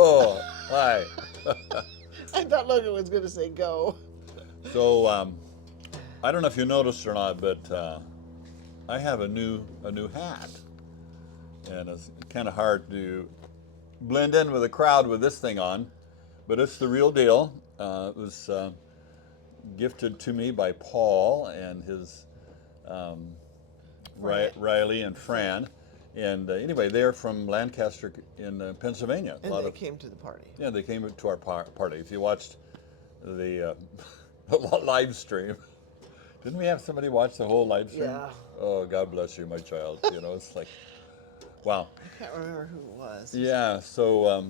Whoa, hi. I thought Logan was going to say go. So I don't know if you noticed or not, but I have a new hat, and it's kind of hard to blend in with the crowd with this thing on, but it's the real deal. It was gifted to me by Paul and his um, Riley and Fran. And anyway, they're from Lancaster in Pennsylvania. And they came to the party. Yeah, they came to our party. If you watched the live stream, didn't we have somebody watch the whole live stream? Yeah. Oh, God bless you, my child. You know, it's like, wow. I can't remember who it was. Yeah. So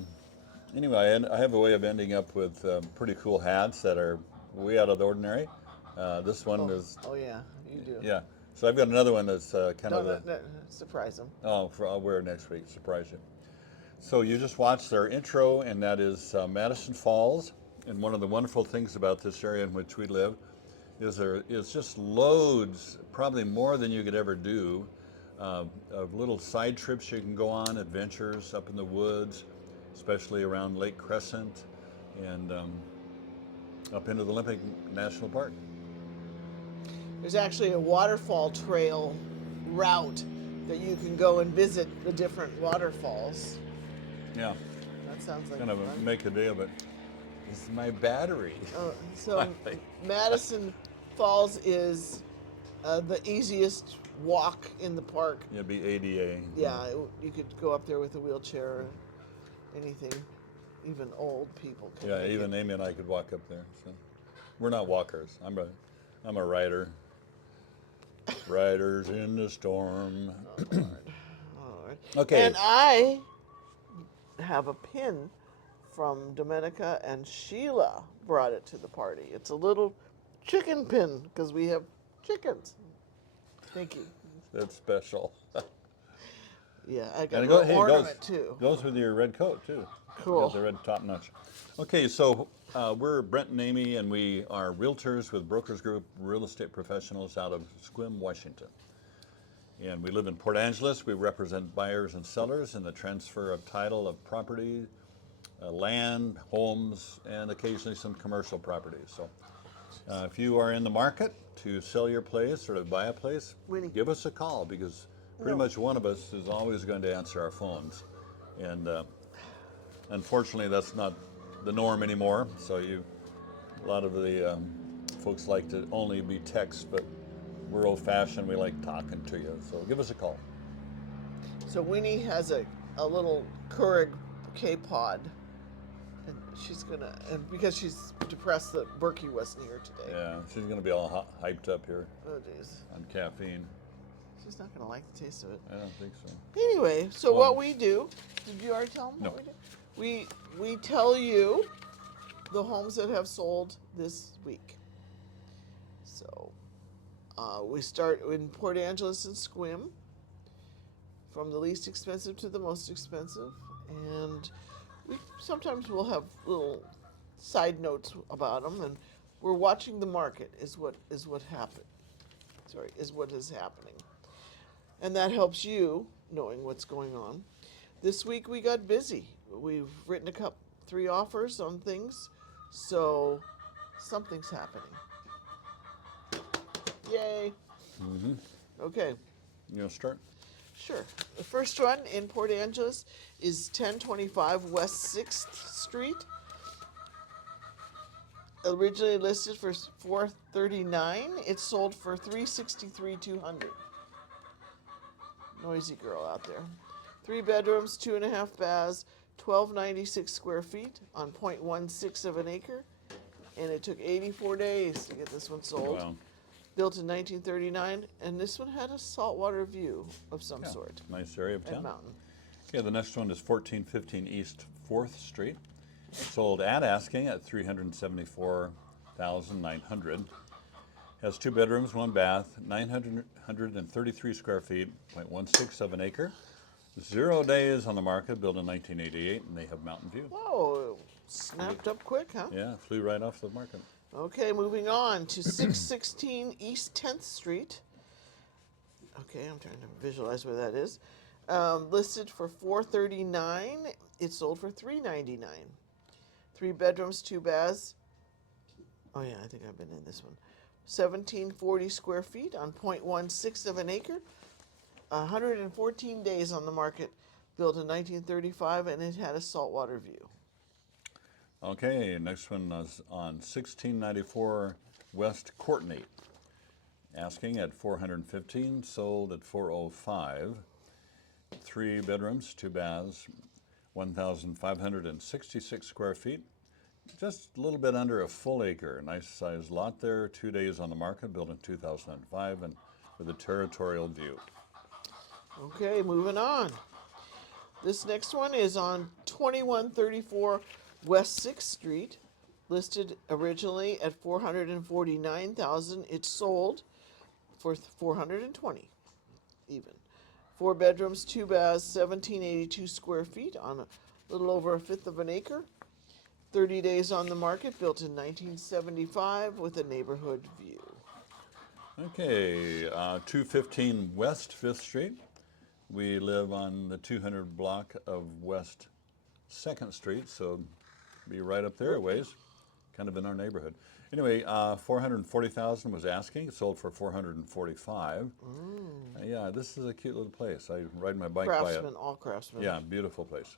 anyway, I have a way of ending up with pretty cool hats that are way out of the ordinary. This one is. Oh yeah, you do. Yeah. So I've got another one that's kind of. Don't surprise them. Oh, I'll wear it next week. Surprise you. So you just watched their intro, and that is Madison Falls. And one of the wonderful things about this area in which we live is there is just loads, probably more than you could ever do, of little side trips you can go on, adventures up in the woods, especially around Lake Crescent and up into the Olympic National Park. There's actually a waterfall trail route that you can go and visit the different waterfalls. Yeah, That sounds like kind of fun. make a day of it. It's my battery. So Madison Falls is the easiest walk in the park. It'd be ADA. Yeah, you could go up there with a wheelchair or anything. Even old people can. Yeah, make even it. Amy and I could walk up there. So we're not walkers. I'm a rider. Riders in the storm. Oh, Lord. All right. Okay. And I have a pin from Domenica, and Sheila brought it to the party. It's a little chicken pin because we have chickens. Thank you. That's special. Yeah, I got And a it little hey, ornament too. goes with your red coat too. Cool. Got the red top notch. Okay, so we're Brent and Amy, and we are realtors with BrokersGroup, real estate professionals out of Sequim, Washington. And we live in Port Angeles. We represent buyers and sellers in the transfer of title of property, land, homes, and occasionally some commercial properties. So if you are in the market to sell your place or to buy a place, Winnie. give us a call, because pretty much one of us is always going to answer our phones. And unfortunately, that's not the norm anymore. So a lot of the folks like to only be text, but we're old-fashioned. We like talking to you. So give us a call. So Winnie has a little Keurig K-Pod, and she's gonna, and because she's depressed that Berkey wasn't here today. Yeah, she's going to be all hyped up here Oh jeez, on caffeine. she's not gonna like the taste of it. I don't think so. Anyway, so Well- what we do? Did you already tell them No. what we do? We tell you the homes that have sold this week. So we start in Port Angeles and Sequim, from the least expensive to the most expensive, and we sometimes will have little side notes about them, and we're watching the market is what happened. Sorry, is what is happening, and that helps you knowing what's going on. This week we got busy. We've written 3 offers on things, so something's happening. Yay! Mm-hmm. Okay. You want to start? Sure. The first one in Port Angeles is 1025 West 6th Street. Originally listed for $439, it sold for $363,200. Noisy girl out there. 3 bedrooms, 2.5 baths, 1,296 square feet on 0.16 of an acre, and it took 84 days to get this one sold. Wow. Built in 1939, and this one had a saltwater view of some sort. Nice area of And town. mountain. Okay, the next one is 1415 East 4th Street. Sold at asking at $374,900. Has 2 bedrooms, 1 bath, 933 square feet, 0.16 of an acre. 0 days on the market, built in 1988, and they have mountain view. Whoa, snapped up quick, huh? Yeah, flew right off the market. Okay, moving on to 616 East 10th Street. Okay, I'm trying to visualize where that is. Listed for $439. It sold for $399. 3 bedrooms, 2 baths. Oh yeah, I think I've been in this one. 1,740 square feet on 0.16 of an acre. 114 days on the market. Built in 1935, and it had a saltwater view. Okay, next one is on 1694 West Courtney. Asking at 415, sold at 405. 3 bedrooms, 2 baths, 1,566 square feet. Just a little bit under a full acre. Nice sized lot there. 2 days on the market, built in 2005, and with a territorial view. Okay, moving on. This next one is on 2134 West 6th Street, listed originally at $449,000. It sold for $420 even. 4 bedrooms, 2 baths, 1,782 square feet on a little over a fifth of an acre. 30 days on the market, built in 1975 with a neighborhood view. Okay, 215 West 5th Street. We live on the 200 block of West 2nd Street, so be right up there a ways, kind of in our neighborhood. Anyway, 440,000 was asking. It sold for 445. Yeah, this is a cute little place. I ride my bike by it. Craftsman, all craftsmen. Yeah, beautiful place.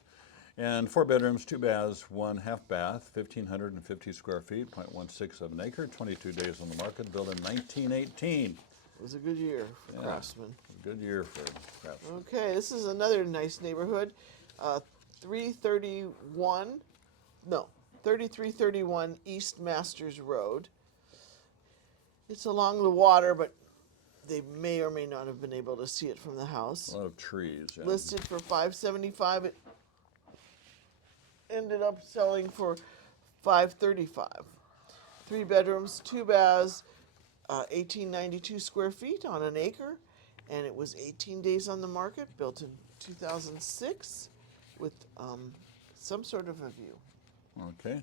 And 4 bedrooms, 2 baths, 1 half bath, 1,550 square feet, 0.16 of an acre, 22 days on the market, built in 1918. It was a good year for craftsmen. Good year for craftsmen. Okay, this is another nice neighborhood. 3331 East Masters Road. It's along the water, but they may or may not have been able to see it from the house. A lot of trees. Yeah. Listed for $575. It ended up selling for $535. 3 bedrooms, 2 baths, 1,892 square feet on an acre, and it was 18 days on the market, built in 2006 with some sort of a view. Okay.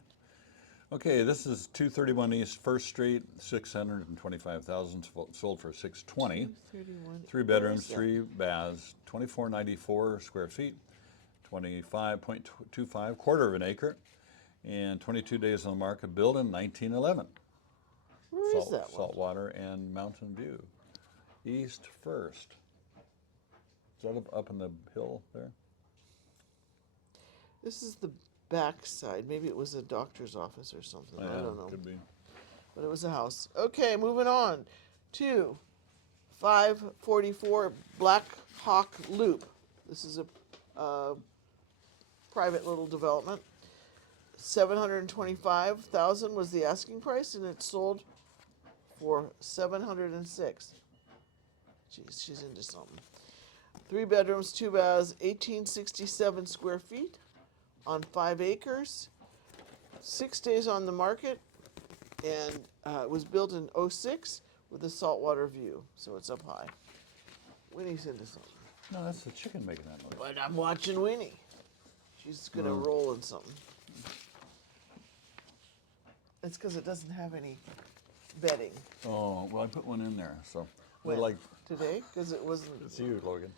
Okay, this is 231 East 1st Street, 625,000, sold for 620. 31. 3 bedrooms, 3 baths, 2494 square feet, 25.25, quarter of an acre, and 22 days on the market, built in 1911. Where is that one? Saltwater and Mountain View. East 1st. Is that up in the hill there? This is the back side. Maybe it was a doctor's office or something. I don't know. Could be. But it was a house. Okay, moving on to 544 Black Hawk Loop. This is a private little development. 725,000 was the asking price, and it sold for 706. Jeez, she's into something. 3 bedrooms, 2 baths, 1,867 square feet on 5 acres. 6 days on the market, and it was built in '06 with a saltwater view, so it's up high. Winnie's into something. No, that's the chicken making that noise. But I'm watching Winnie. She's gonna roll in something. It's because it doesn't have any bedding. Oh, well, I put one in there, so. When? Like, Today? Because it wasn't. it's you, Logan.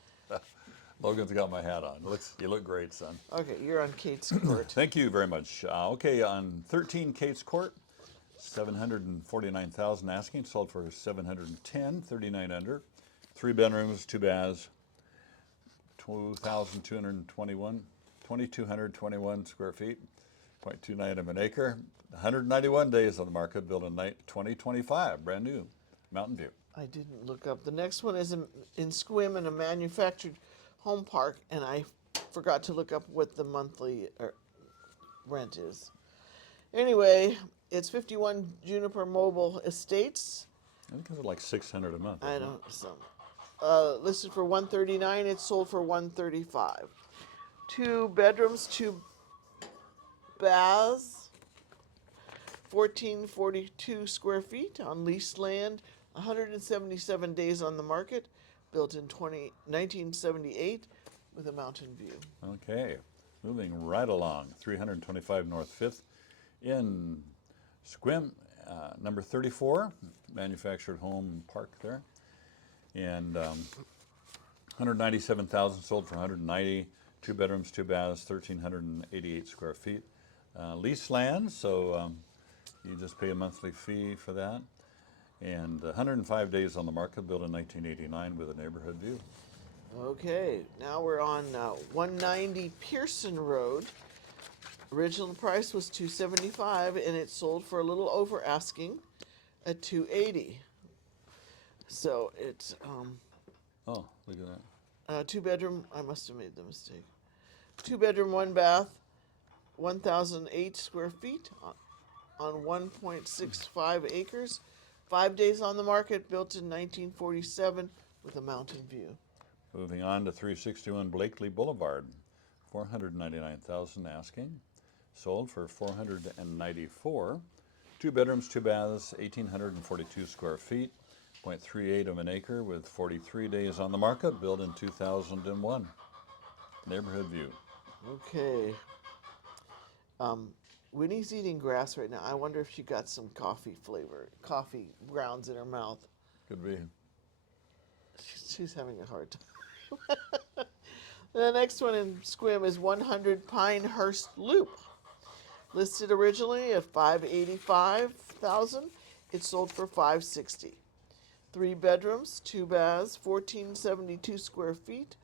Logan's got my hat on. You look great, son. Okay, you're on Kate's court. Thank you very much. Okay, on 13 Kate's Court, 749,000 asking, sold for 710, 39 under. 3 bedrooms, 2 baths, 2,221 square feet, 0.29 of an acre. 191 days on the market, built in 2025, brand new, Mountain View. I didn't look up. The next one is in Sequim in a manufactured home park, and I forgot to look up what the monthly rent is. Anyway, it's 51 Juniper Mobile Estates. I think it's like 600 a month. I don't some. Listed for 139. It sold for 135. 2 bedrooms, 2 baths, 1,442 square feet on leased land. 177 days on the market. Built in 1978 with a mountain view. Okay, moving right along. 325 North 5th in Sequim, number 34, manufactured home park there. And 197,000 sold for 190. 2 bedrooms, 2 baths, 1,388 square feet. Lease land, so you just pay a monthly fee for that. And 105 days on the market, built in 1989 with a neighborhood view. Okay, now we're on 190 Pearson Road. Original price was $275, and it sold for a little over asking at $280. So it's Oh, look at that. 2 bedroom. I must have made the mistake. 2 bedroom, 1 bath, 1,008 square feet on 1.65 acres. 5 days on the market, built in 1947 with a mountain view. Moving on to 361 Blakely Boulevard. 499,000 asking. Sold for 494. 2 bedrooms, 2 baths, 1,842 square feet. 0.38 of an acre with 43 days on the market, built in 2001. Neighborhood view. Okay. Winnie's eating grass right now. I wonder if she got some coffee grounds in her mouth. Could be. She's having a hard time. The next one in Sequim is 100 Pinehurst Loop. Listed originally at $585,000. It sold for $560. 3 bedrooms, 2 baths, 1,472 square feet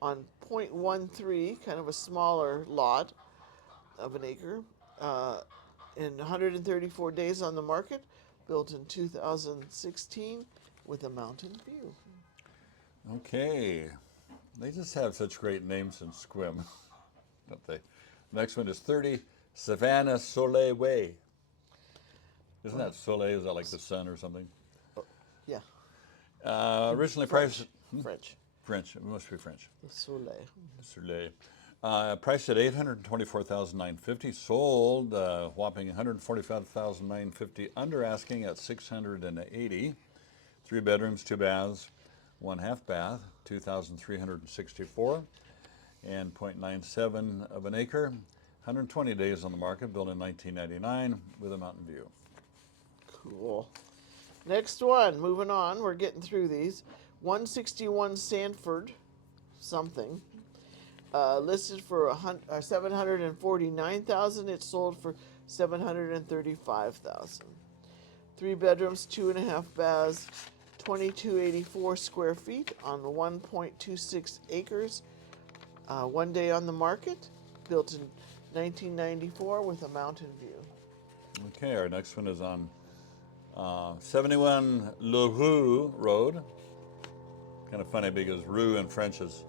on .13, kind of a smaller lot of an acre, in 134 days on the market, built in 2016 with a mountain view. Okay. They just have such great names in Sequim, don't they? Next one is 30 Savannah Soleil Way. Isn't that Soleil? Is that like the sun or something? Yeah. Originally French. priced... French. It must be French. The Soleil. Soleil. Priced at $824,950. Sold whopping $145,950. Under asking at $680. 3 bedrooms, 2 baths, 1 half bath, 2,364, and 0.97 of an acre. 120 days on the market, built in 1999 with a mountain view. Cool. Next one, moving on. We're getting through these. 161 Sanford something. Listed for $749,000. It sold for $735,000. 3 bedrooms, 2.5 baths, 2,284 square feet on 1.26 acres. 1 day on the market. Built in 1994 with a mountain view. Okay, our next one is on 71 Le Rue Road. Kind of funny because Rue in French is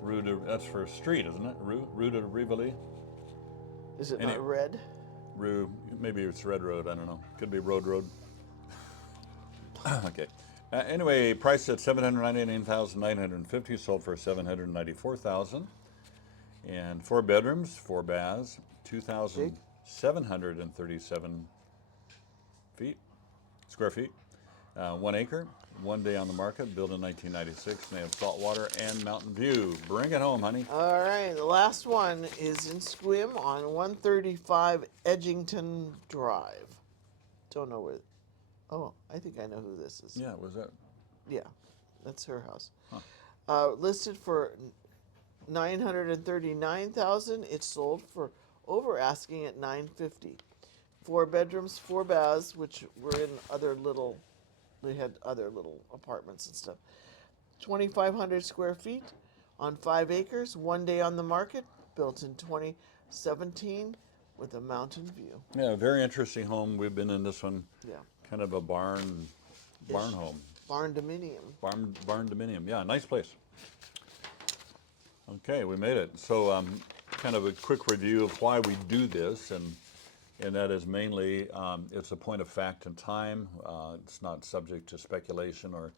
Rue de, that's for street, isn't it? Rue de Rivoli. Is it not red? Rue, maybe it's Red Road, I don't know. Could be Road. Okay. Anyway, priced at $799,950, sold for $794,000. And 4 bedrooms, 4 baths, 2,737 square feet. 1 acre, 1 day on the market, built in 1996. And they have salt water and mountain view. Bring it home, honey. All right, the last one is in Sequim on 135 Edgington Drive. Don't know where. Oh, I think I know who this is. Yeah, was that? Yeah, that's her house. Huh. Listed for $939,000. It sold for over asking at $950. 4 bedrooms, 4 baths, which were in other little. They had other little apartments and stuff. 2,500 square feet on 5 acres. 1 day on the market. Built in 2017 with a mountain view. Yeah, very interesting home. We've been in this one. Yeah. Kind of a barn home. Barn dominium. Barn dominium. Yeah, nice place. Okay, we made it. So kind of a quick review of why we do this, and that is mainly it's a point of fact and time. It's not subject to speculation or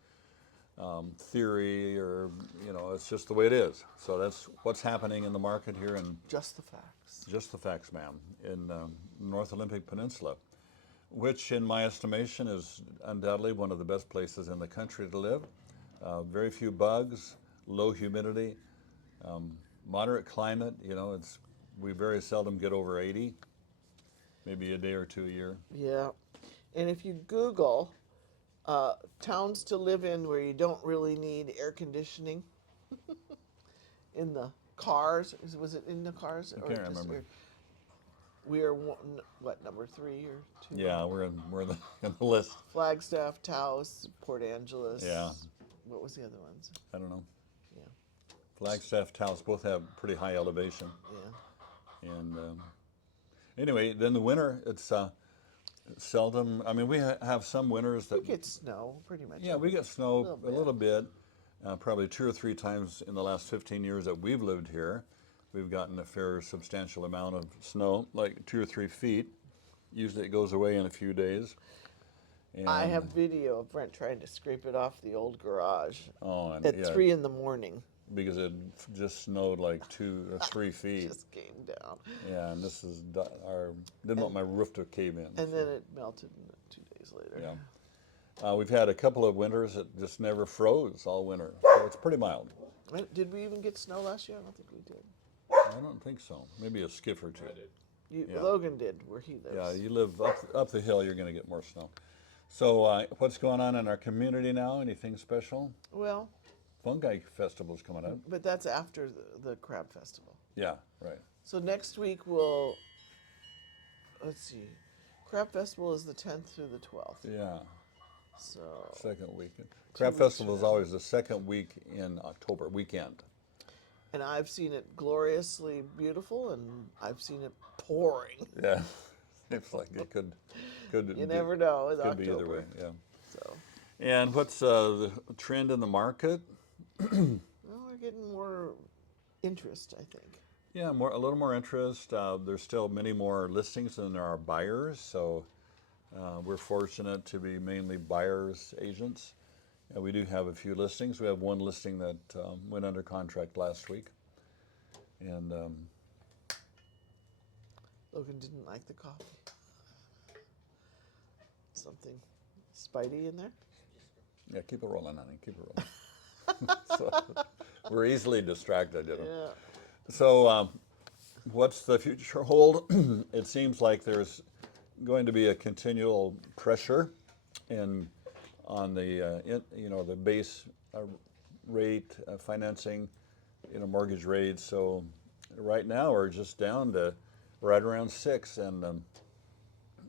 theory, or it's just the way it is. So that's what's happening in the market here, and Just the facts. just the facts, ma'am, in North Olympic Peninsula, which in my estimation is undoubtedly one of the best places in the country to live. Very few bugs, low humidity, moderate climate. We very seldom get over 80, maybe a day or two a year. Yeah. And if you Google towns to live in where you don't really need air conditioning, in the cars. Was it in the cars? I can't remember. We are what, number 3 or 2? Yeah, we're in the list. Flagstaff, Taos, Port Angeles. Yeah. What was the other ones? I don't know. Yeah. Flagstaff, Taos both have pretty high elevation. Yeah. And anyway, then the winter, it's seldom. I mean, we have some winters that We get snow pretty much. yeah, we get snow a little bit. Probably 2 or 3 times in the last 15 years that we've lived here, we've gotten a fair substantial amount of snow, like 2 or 3 feet. Usually it goes away in a few days. And, I have video of Brent trying to scrape it off the old garage and, at 3 in the morning. Because it just snowed like 2 or 3 feet. Just came down. Yeah, and this is didn't want my roof to cave in. And then it melted 2 days later. Yeah. We've had a couple of winters that just never froze all winter, so it's pretty mild. Did we even get snow last year? I don't think we did. I don't think so. Maybe a skiff or 2. Yeah. Logan did, where he lives. Yeah, you live up the hill, you're going to get more snow. So what's going on in our community now? Anything special? Well, Fungi Festival's coming up. but that's after the Crab Festival. Yeah, right. So next week let's see, Crab Festival is the 10th through the 12th. Yeah, So, second weekend. Crab weeks Festival is from now. always the second week in October, weekend. and I've seen it gloriously beautiful, and I've seen it pouring. Yeah, seems like it could You never know. It's could be either October. way, yeah. So, And what's the trend in the market? well, we're getting more interest, I think. Yeah, a little more interest. There's still many more listings than there are buyers, so we're fortunate to be mainly buyers agents. And we do have a few listings. We have one listing that went under contract last week. And Logan didn't like the coffee. Something Spidey in there? yeah, keep it rolling, honey. Keep it rolling. So, we're easily distracted, you know. Yeah. So, what's the future hold? It seems like there's going to be a continual pressure on the the base rate financing, mortgage rates. So, right now we're just down to right around 6, and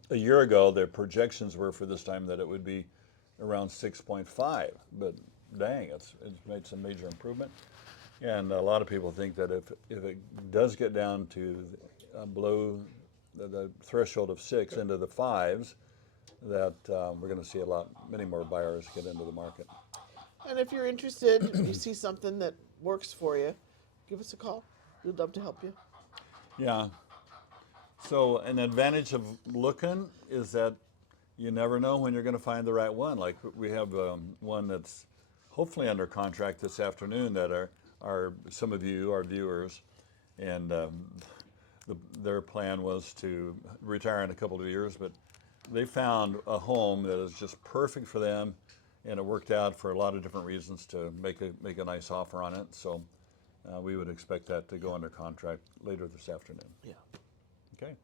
a year ago the projections were for this time that it would be around 6.5. But dang, it's made some major improvement. And a lot of people think that if it does get down to below the threshold of 6 into the 5s, that we're going to see many more buyers get into the market. And if you're interested, you see something that works for you, give us a call. We'd love to help you. Yeah. So an advantage of looking is that you never know when you're going to find the right one. Like we have one that's hopefully under contract this afternoon that are some of you, our viewers, and their plan was to retire in a couple of years, but they found a home that is just perfect for them, and it worked out for a lot of different reasons to make a nice offer on it. So we would expect that to go under contract later this afternoon. Yeah. Okay.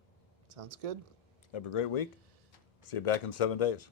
Sounds good. Have a great week. See you back in 7 days.